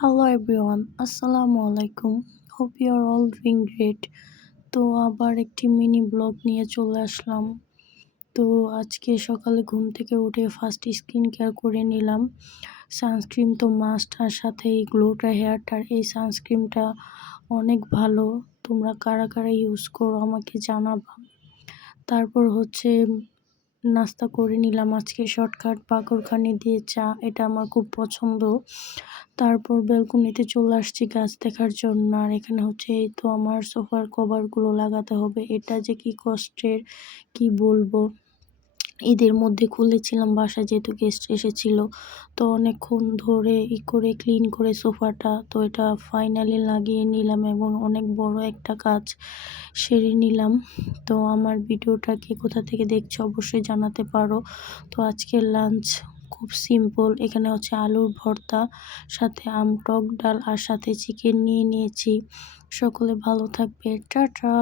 Hello everyone, আসসালামু আলাইকুম। Hope you are all doing great. তো আবার একটি মিনি ব্লগ নিয়ে চলে আসলাম। তো আজকে সকালে ঘুম থেকে উঠে ফার্স্ট স্কিন কেয়ার করে নিলাম। সানস্ক্রিন তো মাস্ট, আর সাথে এই গ্লোটা হেয়ারটার এই সানস্ক্রিনটা অনেক ভালো। তোমরা কারা কারা ইউজ করো আমাকে জানাবা। তারপর হচ্ছে নাস্তা করে নিলাম আজকে শর্টকাট বাকরখানি দিয়ে চা, এটা আমার খুব পছন্দ। তারপর ব্যালকনিতে চলে আসছি গাছ দেখার জন্য। আর এখানে হচ্ছে এই তো আমার সোফার কভারগুলো লাগাতে হবে, এটা যে কি কষ্টের কি বলবো। ঈদের মধ্যে খুলেছিলাম বাসায়, যেহেতু গেস্ট এসেছিল, তো অনেকক্ষণ ধরে করে ক্লিন করে সোফাটা, তো এটা ফাইনালি লাগিয়ে নিলাম এবং অনেক বড় একটা কাজ সেরে নিলাম। তো আমার ভিডিওটা কে কোথা থেকে দেখছো অবশ্যই জানাতে পারো। তো আজকের লাঞ্চ খুব সিম্পল, এখানে হচ্ছে আলুর ভর্তা, সাথে টক ডাল, আর সাথে চিকেন নিয়ে নিয়েছি। সকলে ভালো থাকবে, টাটা।